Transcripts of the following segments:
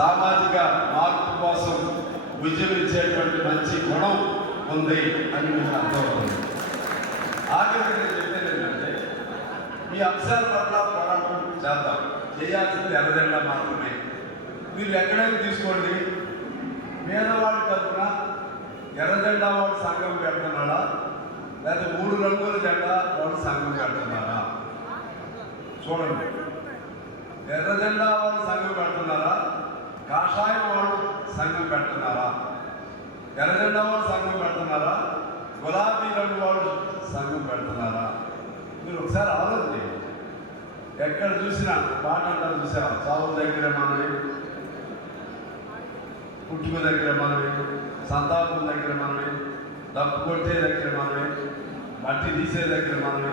సామాజిక మార్పు కోసం ఉద్యమించేటువంటి మంచి గుణం ఉంది అని మీకు అర్థమవుతుంది. ఆఖరికి నేను చెప్పేది ఏంటంటే మీ అంశాల పట్ల పోరాటం చేద్దాం. చేయాల్సింది ఎర్రజెండా మాత్రమే. మీరు ఎక్కడైనా తీసుకోండి. పేదవాడి తరఫున ఎర్రజెండా వాడు సంఘం పెడుతున్నాడా? లేదా మూడు రంగుల జెండా వాడు సంఘం పెడుతున్నారా చూడండి. ఎర్రజెండా వాడు సంఘం పెడుతున్నారా కాషాయం వాడు సంఘం పెడుతున్నారా? ఎర్రజెండా వాళ్ళు సంఘం పెడుతున్నారా? గులాబీ రంగు వాడు సంఘం పెడుతున్నారా? మీరు ఒకసారి ఆలోచించండి. ఎక్కడ చూసినా పాట అంటారు చూసారా చావు దగ్గర మనవి పుట్టుక దగ్గర మనవి సంతాపం దగ్గర మనవి డబ్బు కొట్టే దగ్గర మనవి మట్టి తీసే దగ్గర మనవి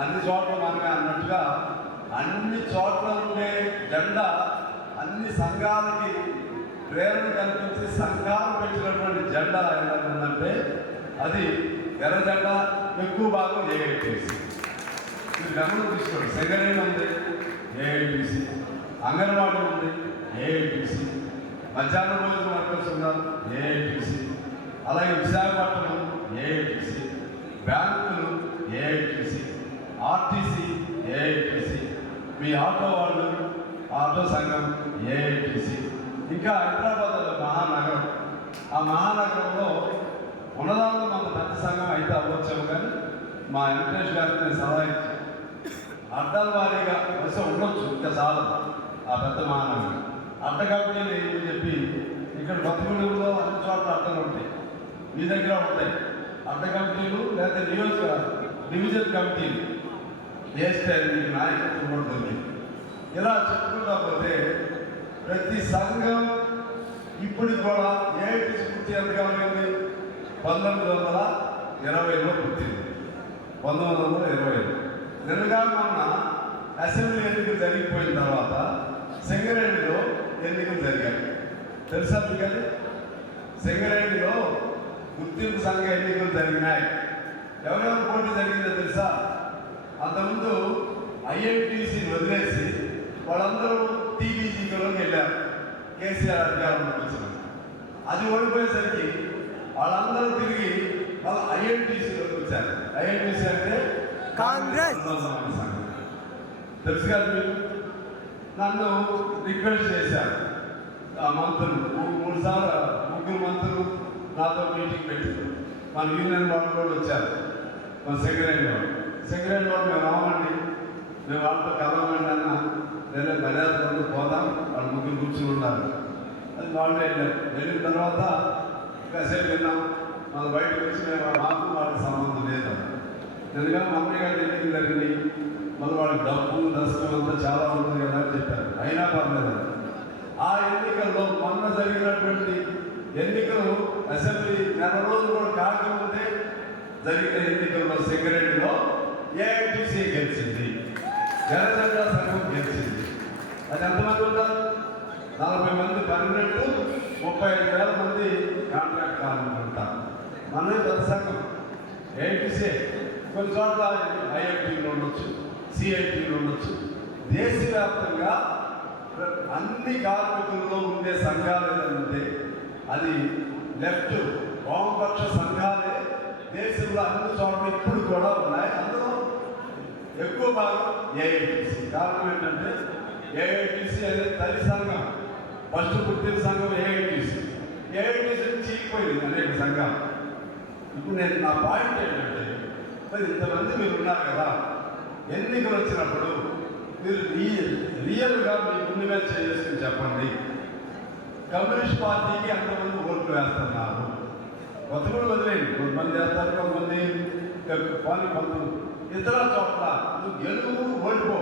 అన్ని చోట్ల మనమే అన్నట్టుగా అన్ని చోట్ల ఉండే జెండా అన్ని సంఘాలకి ప్రేరణ కల్పించి సంఘాలు పెట్టినటువంటి జెండా ఏంటంటే అది ఎర్ర జెండా ఎక్కువ భాగం ఏఐటీసీ. మీరు గమనం తీసుకోండి. సెకండ్ ఉంది ఏఐటీసీ. అంగన్వాడీ ఉంది ఏఐటీసీ. మధ్యాహ్న భోజన వర్కర్స్ ఉన్నారు ఏఐటీసీ. అలాగే విశాఖపట్నం ఏఐటీసీ. బ్యాంకులు ఏఐటీసీ. RTC AITC. మీ ఆటో వాళ్ళు ఆటో సంఘం ఏఐటీసీ ఇంకా హైదరాబాద్ మహానగరం. ఆ మహానగరంలో ఉన్నదాంతో మన పెద్ద సంఘం అయితే అవ్వచ్చాము కానీ మా వెంకటేష్ గారికి నేను సలహా ఇచ్చాను. అడ్డాల వారీగా వరుస ఉండొచ్చు ఇంకా చాలు ఆ పెద్ద మహానగరం. అడ్డ కమిటీలు ఏమని చెప్పి ఇక్కడ కొత్తగూడెంలో అన్ని చోట్ల అడ్డలు ఉంటాయి. మీ దగ్గర ఉంటాయి. అడ్డ కమిటీలు లేదా నియోజక డివిజన్ కమిటీలు. వేస్తే మీకు నాయకత్వం ఉంటుంది ఇలా చెప్పుకుంటా పోతే ప్రతి సంఘం ఇప్పుడు కూడా ఏటి స్ఫూర్తి ఎంతకాలం ఉంది పంతొమ్మిది వందల ఇరవైలో పుట్టింది. పంతొమ్మిది వందల ఇరవై. నిన్నగా మొన్న అసెంబ్లీ ఎన్నికలు జరిగిపోయిన తర్వాత సింగరేణిలో ఎన్నికలు జరిగాయి. తెలుసా మీకు అది? సింగరేణిలో గుర్తింపు సంఘ ఎన్నికలు జరిగినాయి. ఎవరెవరు పోటీ జరిగిందో తెలుసా? అంతకుముందు ఐఐటిసి వదిలేసి వాళ్ళందరూ టీబీజీలోకి వెళ్ళారు. కేసీఆర్ అధికారంలోకి వచ్చిన అది ఓడిపోయేసరికి వాళ్ళందరూ తిరిగి వాళ్ళ ఐఐటిసిలోకి వచ్చారు ఐఐటిసి అంటే కాంగ్రెస్. తెలుసు కదా మీరు? నన్ను రిక్వెస్ట్ చేశారు. ఆ మంత్రులు మూడు సార్లు ముగ్గురు మంత్రులు నాతో మీటింగ్ పెట్టారు మన యూనియన్ వాళ్ళు కూడా వచ్చారు. మన సెక్రటరీ వాళ్ళు. సెక్రటరీ వాళ్ళు మేము రావండి. మేము వాళ్ళతో కలవండి అన్న నేను మర్యాద ముందు పోదాం. వాళ్ళు ముగ్గురు కూర్చుని ఉన్నారు. అది వాళ్ళు వెళ్ళాం వెళ్ళిన తర్వాత కాసేపు విన్నాం. మన బయటకు వచ్చిన మాకు వాళ్ళకి సంబంధం లేదు ఎందుకంటే మమ్మీ గారు ఎన్నికలు జరిగింది. మళ్ళీ వాళ్ళకి డబ్బు నష్టం అంతా చాలా ఉంటుంది కదా అని చెప్పారు. అయినా పర్లేదు ఆ ఎన్నికల్లో మొన్న జరిగినటువంటి ఎన్నికలు అసెంబ్లీ నెల రోజులు కూడా కాకముందే జరిగిన ఎన్నికల్లో సెక్రటరీలో ఏఐటీసీ గెలిచింది. జనజెండా సంఘం గెలిచింది. అది ఎంతమంది ఉంటారు? నలభై మంది పర్మనెంట్ ముప్పై ఐదు వేల మంది కాంట్రాక్ట్ కార్మికులు ఉంటారు. మనమే పెద్ద సంఘం. ఏఐటీసీ కొన్ని చోట్ల ఐఐటీలు ఉండొచ్చు సిఐటీలు ఉండొచ్చు. దేశవ్యాప్తంగా అన్ని కార్మికుల్లో ఉండే సంఘాలు ఏదంటే అది లెఫ్ట్ వామపక్ష సంఘాలే. దేశంలో అన్ని చోట్ల ఇప్పుడు కూడా ఉన్నాయి. అందులో ఎక్కువ భాగం ఏఐటీసీ. కారణం ఏంటంటే ఏఐటిసి అనేది తల్లి సంఘం. ఫస్ట్ పుట్టిన సంఘం ఏఐటిసి ఏఐటిసి చీకిపోయింది అనేక సంఘం ఇప్పుడు నేను నా పాయింట్ ఏంటంటే మరి ఇంతమంది మీరు ఉన్నారు కదా ఎన్నికలు వచ్చినప్పుడు మీరు రియల్ రియల్గా మీ ముందు మీద చేసుకుని చెప్పండి. కమ్యూనిస్ట్ పార్టీకి ఎంతమంది ఓట్లు వేస్తున్నారు? కొత్తగూడు వదిలేండి కొంతమంది వేస్తారు కొంతమంది పని కొంత ఇతర చోట్ల. నువ్వు గెలువు ఓడిపో.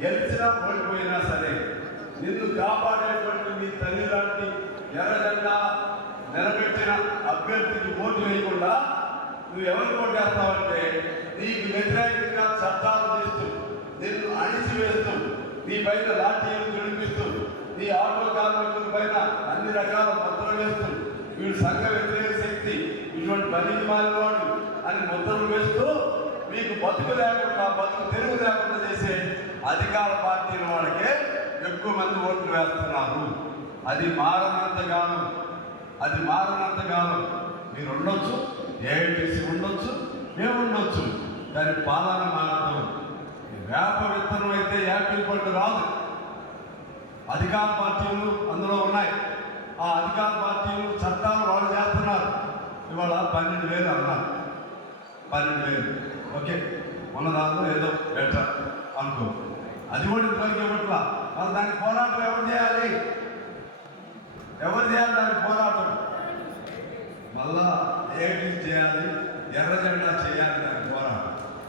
గెలిచినా ఓడిపోయినా సరే నిన్ను కాపాడేటువంటి నీ తల్లి లాంటి ఎర్రజెండా నిలబెట్టిన అభ్యర్థికి ఓటు వేయకుండా నువ్వు ఎవరికి ఓటేస్తావంటే నీకు వ్యతిరేకంగా చట్టాలు చేస్తూ నిన్ను అణిచివేస్తూ నీ పైన లాఠీలు వినిపిస్తూ నీ ఆటో కార్మికుల పైన అన్ని రకాల ముద్రలు వేస్తూ వీడు సంఘ వ్యతిరేక శక్తి ఇటువంటి పనికి మారినవాడు అని ముద్రలు వేస్తూ మీకు బతుకు లేకుండా బతుకు అధికార పార్టీల వాళ్ళకే ఎక్కువ మంది ఓట్లు వేస్తున్నారు. అది మారనంతగాను అది మారనంతగాను మీరు ఉండొచ్చు ఏఐటీసీ ఉండొచ్చు మేము ఉండొచ్చు. దాని పాలన మారదు. వేప విత్తనం అయితే యాపిల్ పండు రాదు. అధికార పార్టీలు అందులో ఉన్నాయి. ఆ అధికార పార్టీలు చట్టాలు వాళ్ళు చేస్తున్నారు. ఇవాళ పన్నెండు వేలు అన్నారు. పన్నెండు వేలు. ఓకే. ఉన్న దాంట్లో ఏదో బెటర్ అనుకో. అది కూడా ఇంతవరకు ఇవ్వట్లా మరి దానికి పోరాటం ఎవరు చేయాలి? ఎవరు చేయాలి దానికి పోరాటం? మళ్ళా ఏఐటీ చేయాలి ఎర్ర జెండా చేయాలి దానికి పోరాటం.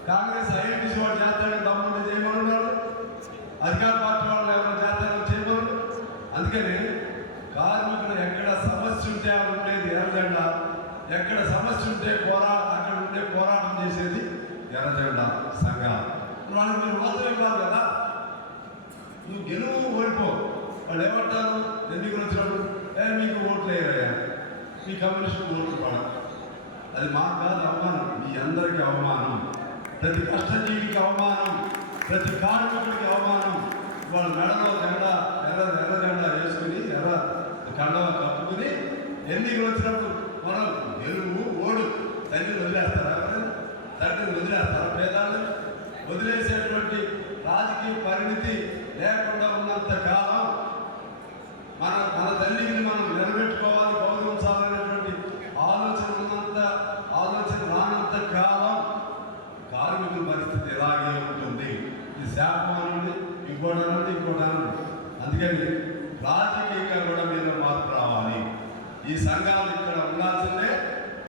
కాంగ్రెస్ ఐఐటీసీ వాడు చేస్తాడని తమ్ముడు చేయమన్నాడు అధికార పార్టీ వాళ్ళు ఎవరు చేస్తారని చేయమన్నాడు అందుకని కార్మికులు ఎక్కడ సమస్య ఉంటే అక్కడ ఉండేది ఎర్ర జెండా. ఎక్కడ సమస్య ఉంటే పోరా అక్కడ ఉంటే పోరాటం చేసేది ఎర్ర జెండా సంఘాలు వాళ్ళు మీరు మోసం ఇవ్వాలి కదా. నువ్వు గెలువు ఓడిపో. వాళ్ళు ఏమంటారు ఎన్నికలు వచ్చినప్పుడు ఏ మీకు ఓట్లు వేయరయ్యా. మీ కమ్యూనిస్ట్ ఓట్లు పడ. అది మాకు కాదు అవమానం. మీ అందరికీ అవమానం. ప్రతి కష్టజీవికి అవమానం. ప్రతి కార్మికుడికి అవమానం. వాళ్ళ మెడలో జెండా ఎర్ర ఎర్ర జెండా వేసుకుని ఎర్ర కండవ కప్పుకుని ఎన్నికలు వచ్చినప్పుడు మనం గెలువు ఓడు. తండ్రిని వదిలేస్తారా తండ్రిని వదిలేస్తారా పేదాలు వదిలేసేటువంటి రాజకీయ పరిణితి లేకుండా ఉన్నంత కాలం మన మన తల్లిని మనం నిలబెట్టుకోవాలి గౌరవించాలనేటువంటి ఆలోచన ఉన్నంత ఆలోచన రానంత కాలం కార్మికుల పరిస్థితి ఎలాగే ఉంటుంది? ఇది శాఖ అనండి ఇంకోటి అనండి ఇంకోటి అందుకని రాజకీయంగా కూడా మీరు మార్పు రావాలి. ఈ సంఘాలు